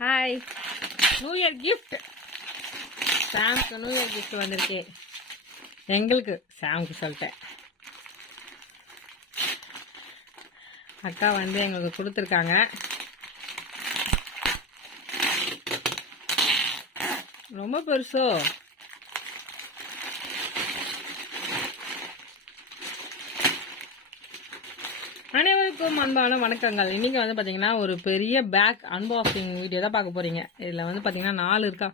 Hi, new year gift. சாம்க்கு new year gift வந்திருக்கு. எங்களுக்கு சாம்க்கு சொல்லிட்டேன். அக்கா வந்து எங்களுக்கு கொடுத்துருக்காங்க. ரொம்ப பெருசோ. அனைவருக்கும் அன்பான வணக்கங்கள். இன்னைக்கு வந்து பாத்தீங்கன்னா ஒரு பெரிய பேக் அன்பாக்சிங் வீடியோ தான் பார்க்க போறீங்க. இதுல வந்து பாத்தீங்கன்னா 4 இருக்கா.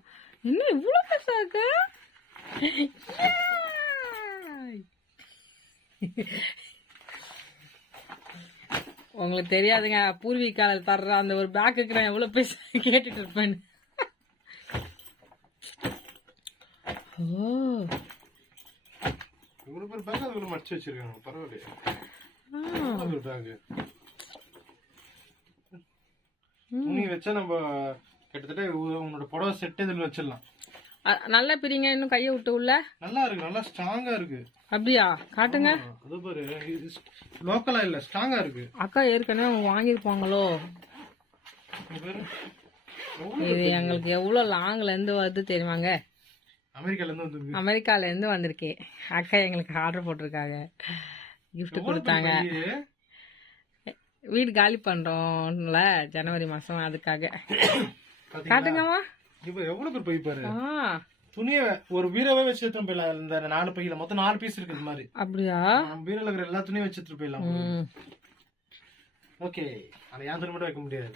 இன்னும் இவ்வளவு பெருசா இருக்கு. உங்களுக்கு தெரியாதுங்க, பூர்வீகால தர்ற அந்த ஒரு பேக்குக்கு நான் எவ்வளவு பேச கேட்டுட்டு இருப்பேன். மடிச்சு வச்சிருக்காங்க. பரவாயில்லையா? துணி வச்சா நம்ம கிட்டத்தட்ட உன்னோட புடவை செட் இதுல வச்சிடலாம். நல்லா பிரிங்க. இன்னும் கையை விட்டு உள்ள நல்லா இருக்கு, நல்லா ஸ்ட்ராங்கா இருக்கு. அப்படியா? காட்டுங்க. அது பாரு, லோக்கலா இல்ல, ஸ்ட்ராங்கா இருக்கு. அக்கா ஏற்கனவே அவங்க வாங்கிருப்பாங்களோ. இது எங்களுக்கு எவ்வளவு லாங்ல இருந்து வருது தெரியுமாங்க? அமெரிக்கால இருந்து வந்திருக்கு. அக்கா எங்களுக்கு ஆர்டர் போட்டிருக்காங்க, கிஃப்ட் கொடுத்தாங்க. வீடு காலி பண்றோம்ல ஜனவரி மாசம், அதுக்காக. காட்டுங்கம்மா. எவ்வளவு பேர் போய் பாரு. துணிய ஒரு பீரோவே வச்சு எடுத்துட்டு போயிடலாம். இந்த 4 பையில மொத்தம் 4 பீஸ் இருக்கு. இது மாதிரி அப்படியா? பீரோல இருக்கிற எல்லா துணியும் வச்சு எடுத்துட்டு போயிடலாம். ஓகே, ஆனா ஏன் துணி மட்டும் வைக்க முடியாது.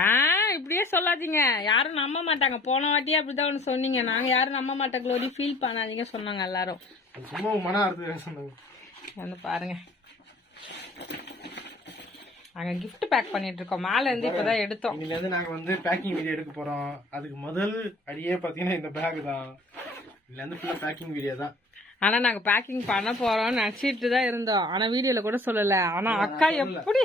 ஏன் இப்படியே சொல்லாதீங்க, யாரும் நம்ப மாட்டாங்க. போன வாட்டியே அப்படிதான் ஒண்ணு சொன்னீங்க. நாங்க யாரும் நம்ப மாட்டோம். க்ளோரி ஃபீல் பண்ணாதீங்க சொன்னாங்க எல்லாரும். சும்மா மன அர்த்தம் சொன்னாங்க. வந்து பாருங்க, நாங்க கிஃப்ட் பேக் பண்ணிட்டு இருக்கோம். மேல இருந்து இப்பதான் எடுத்தோம். இதுல இருந்து நாங்க வந்து பேக்கிங் வீடியோ எடுக்க போறோம். அதுக்கு முதல் அடியே பாத்தீங்கன்னா இந்த பேக் தான். இதுல இருந்து ஃபுல்லா பேக்கிங் வீடியோ தான். ஆனா நாங்க பேக்கிங் பண்ண போறோம்னு நினைச்சிட்டு தான் இருந்தோம். ஆனா வீடியோல கூட சொல்லல. ஆனா அக்கா எப்படி,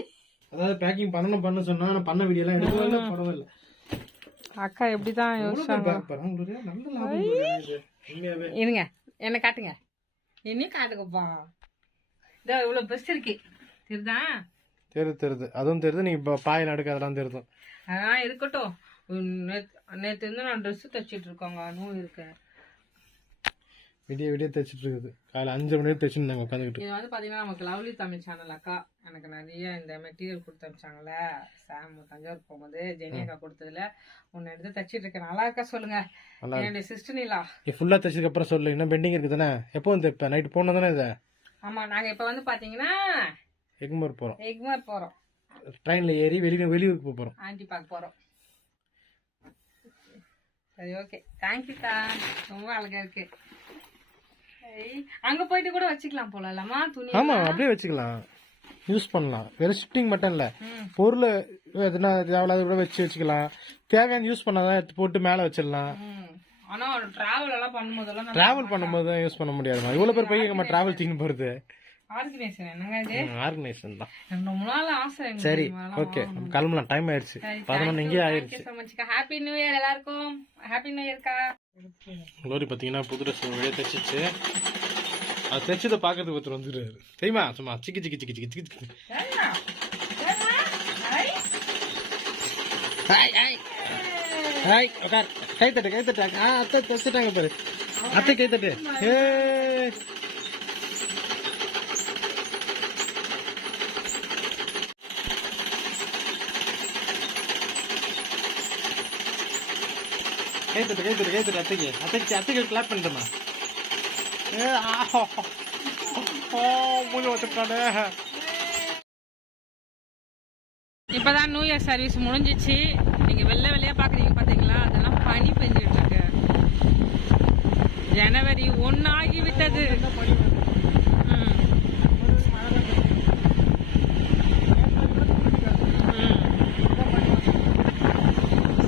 அதாவது பேக்கிங் பண்ண சொன்னா பண்ண வீடியோ எல்லாம் எடுக்கவே பரவாயில்ல. அக்கா எப்படிதான் யோசிச்சாங்க. இருங்க, என்ன காட்டுங்க. என்னையும் காட்டுங்கப்பா. இதோ இவ்வளவு பெஸ்ட் இருக்கு. தெரியுதா? தெரியுது, அதுவும் தெரியுது. நீங்க இப்ப பாயில் அடுக்க அதெல்லாம் தெரியுது. அதான் இருக்கட்டும். நேத்து இருந்து நான் ட்ரெஸ் தைச்சிட்டு இருக்கோங்க. நூல் இருக்கு, விடிய தைச்சிட்டு இருக்குது. காலைல 5 மணி நேரம் தைச்சுருந்தாங்க உட்காந்துக்கிட்டு. இது வந்து பாத்தீங்கன்னா நமக்கு லவ்லி தமிழ் சேனல் அக்கா எனக்கு நிறைய இந்த மெட்டீரியல் கொடுத்து அனுப்பிச்சாங்கல்ல. சாம் தஞ்சாவூர் போகும்போது ஜெனி அக்கா கொடுத்ததுல ஒன்னு எடுத்து தைச்சிட்டு இருக்கேன். நல்லா இருக்கா சொல்லுங்க. என்னுடைய சிஸ்டர் நீலா ஃபுல்லா தைச்சதுக்கு அப்புறம் சொல்லு. இன்னும் பெண்டிங் இருக்கு தானே? எப்போ வந்து இப்ப நைட் போனோம் தானே? இதை ஆமா, நாங்க இப்ப வந்து பாத்தீங்கன்னா எக்மோர் போறோம். ட்ரெயின்ல ஏறி வெளியூருக்கு போறோம். ஆண்டி பார்க்க போறோம். சரி, ஓகே, தேங்க்யூக்கா. ரொம்ப அழகா இருக்கு. அங்க போயிட்டு கூட வச்சுக்கலாம் போல இல்லமா துணி? ஆமா, அப்படியே வச்சுக்கலாம், யூஸ் பண்ணலாம். வெறும் ஷிஃப்டிங் மட்டும் இல்ல, பொருள் எதுனா தேவையில்லாத கூட வச்சுக்கலாம். தேவையான யூஸ் பண்ணாதான் எடுத்து போட்டு மேல வச்சிடலாம். ஆனா டிராவல் எல்லாம் பண்ணும்போதெல்லாம் டிராவல் பண்ணும்போது தான் யூஸ் பண்ண முடியாது. இவ்வளவு பேர் போய் நம்ம டிராவல் தீங்க போறது. ஆர்கனைசேஷன் என்னங்க இது? ஆர்கனைசேஷன் தான். ரொம்ப நாள் ஆசை. சரி, ஓகே, கிளம்பலாம். டைம் ஆயிடுச்சு. 11 இங்கே ஆயிடுச்சு. ஹாப்பி நியூ இயர் எல்லாருக்கும். ஹாப்பி நியூ இயர்க்கா. க்ளோரி பாத்தீங்கன்னா புது ட்ரெஸ் வெளியே தைச்சிச்சு. அது தைச்சதை பாக்குறதுக்கு ஒருத்தர் வந்துருக்காரு தெரியுமா? சும்மா சிக்கி சிக்கி சிக்கி சிக்கி சிக்கி. கை தட்டு. அத்தை தைச்சிட்டாங்க பாரு. அத்தை கை தட்டு. கைத்தட்டு அத்தைக்கு கிளாப் பண்ணிட்டோமா? இப்பதான் நியூ இயர் சர்வீஸ் முடிஞ்சிச்சு. நீங்க வெள்ளையா பாக்குறீங்க பாத்தீங்களா? அதெல்லாம் பனி பெஞ்சிட்டு இருக்கு. ஜனவரி 1 ஆகிவிட்டது.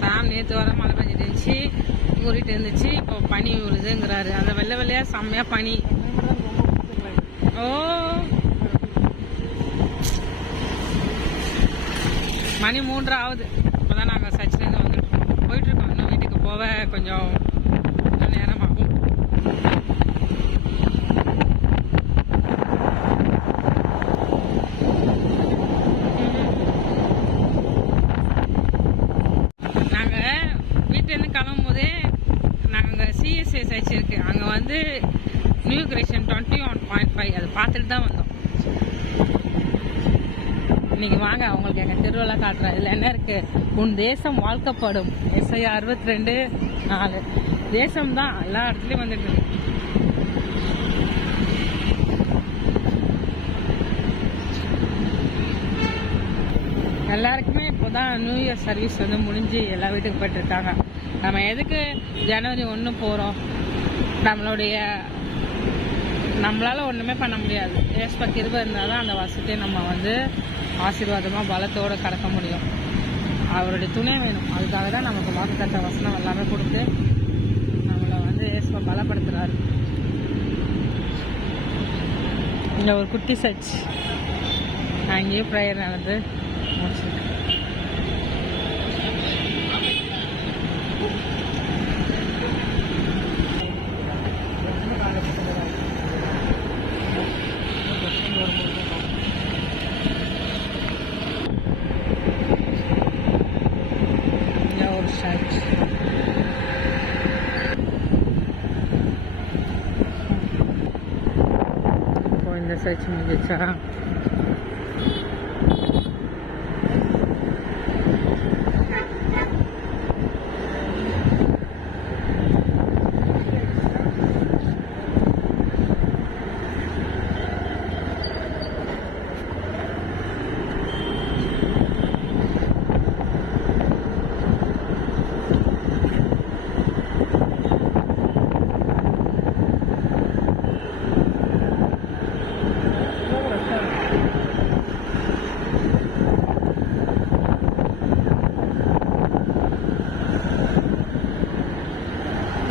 சாம் நேற்று வர மழை பெஞ்சிட்டு இருந்துச்சு, ஊறிட்டு இருந்துச்சு. இப்போ பனி விழுதுங்கிறாரு. அந்த வெள்ளையா செம்மையா பனி. ஓ, மணி 3 ஆகுது. இப்போதான் நாங்கள் சர்ச்சிலேருந்து வந்துட்டு போயிட்டு இருக்கோம். இன்னும் வீட்டுக்கு போக கொஞ்சம் நேரமாகும். சர்ச் இருக்கு. அங்க வந்து நியூ கிரியேஷன் 21.5 அதை பார்த்துட்டு தான் வந்தோம். இன்னைக்கு வாங்க அவங்களுக்கு எங்க திருவிழா காட்டுறேன். இதுல என்ன இருக்கு, உன் தேசம் வாழ்க்கப்படும். SI 62:4 தேசம் தான் எல்லா இடத்துலயும் வந்துட்டு இருக்கு. எல்லாருக்குமே இப்போதான் நியூ இயர் சர்வீஸ் வந்து முடிஞ்சு எல்லா வீட்டுக்கு போயிட்டு இருக்காங்க. நம்ம எதுக்கு ஜனவரி 1 போறோம்? நம்மளால ஒண்ணுமே பண்ண முடியாது. ஏசப்பா கிருபை இருந்தாதான் அந்த வருஷத்தையே நம்ம வந்து ஆசீர்வாதமா பலத்தோட கடக்க முடியும். அவருடைய துணை வேணும். அதுக்காக தான் நமக்கு வாக்குத்தத்த வசனம் எல்லாமே கொடுத்து நம்மளை வந்து ஏசப்பா பலப்படுத்துறாரு. இங்க ஒரு குட்டி சர்ச், அங்கேயும் ப்ரேயர் நடந்து முடிச்சிருக்கேன். ஒரு சர்ச் இப்போ இந்த சர்ச் முடிஞ்சிச்சா?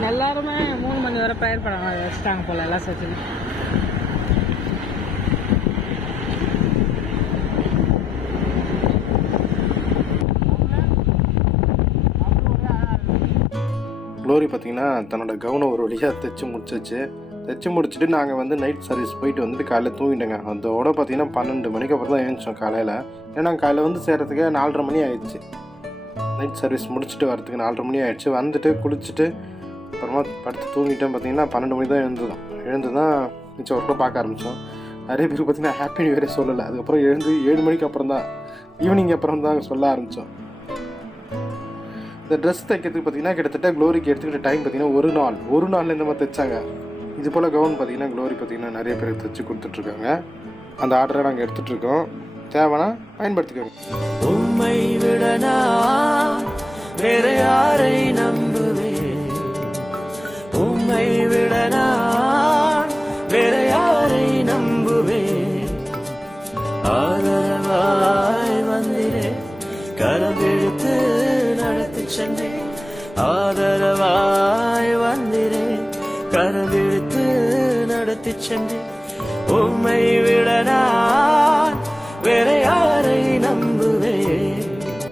எல்லாருமே 3 மணி வரை ப்ரேயர் பண்ணாங்க, வச்சுட்டாங்க போல எல்லா சர்ச்சிலும். க்ளோரி பார்த்தீங்கன்னா தன்னோட கவுனை ஒரு வழியாக தைச்சு முடிச்சுட்டு நாங்கள் வந்து நைட் சர்வீஸ் போயிட்டு வந்துட்டு காலையில் தூங்கிட்டேங்க. அதோட பார்த்தீங்கன்னா 12 மணிக்கு அப்புறம் தான் எழுந்திரிச்சோம் காலையில். ஏன்னா காலையில் வந்து சேர்கிறதுக்கு 4:30 மணி ஆயிடுச்சு. நைட் சர்வீஸ் முடிச்சுட்டு வரதுக்கு 4:30 மணி ஆயிடுச்சு. வந்துட்டு குளிச்சுட்டு அப்புறமா படுத்து தூங்கிட்டேன். பார்த்தீங்கன்னா 12 மணி தான் எழுந்து தான் மிச்சம் ஒர்க்கில் பார்க்க ஆரம்பித்தோம். நிறைய பேருக்கு பார்த்தீங்கன்னா ஹாப்பி நியூ இயரே சொல்லலை. அதுக்கப்புறம் எழுந்து 7 மணிக்கு அப்புறம் தான், ஈவினிங் அப்புறம் தான் சொல்ல ஆரம்பித்தோம். இந்த ட்ரெஸ் தைக்கிறதுக்கு பார்த்தீங்கன்னா கிட்டத்தட்ட க்ளோரிக்கு எடுத்துக்கிட்ட டைம் பார்த்தீங்கன்னா ஒரு நாள் இந்த மாதிரி தைச்சாங்க. இது போல் கவுன் பார்த்தீங்கன்னா க்ளோரி பார்த்தீங்கன்னா நிறைய பேருக்கு தைச்சி கொடுத்துட்ருக்காங்க. அந்த ஆர்டரை நாங்கள் எடுத்துகிட்ருக்கோம். தேவைன்னா பயன்படுத்திக்கோங்க. உம்மை விடனா வேற யாரை நம்புவேன்? உம்மை விடனா வேற யாரை நம்புவேன்? ஆதரவாய் வந்திரே, கரவெடுத்து நடத்தி சென்றேன். ஆதரவாய் வந்திரே, கரவெடுத்து நடத்தி சென்றேன். உம்மை விடனா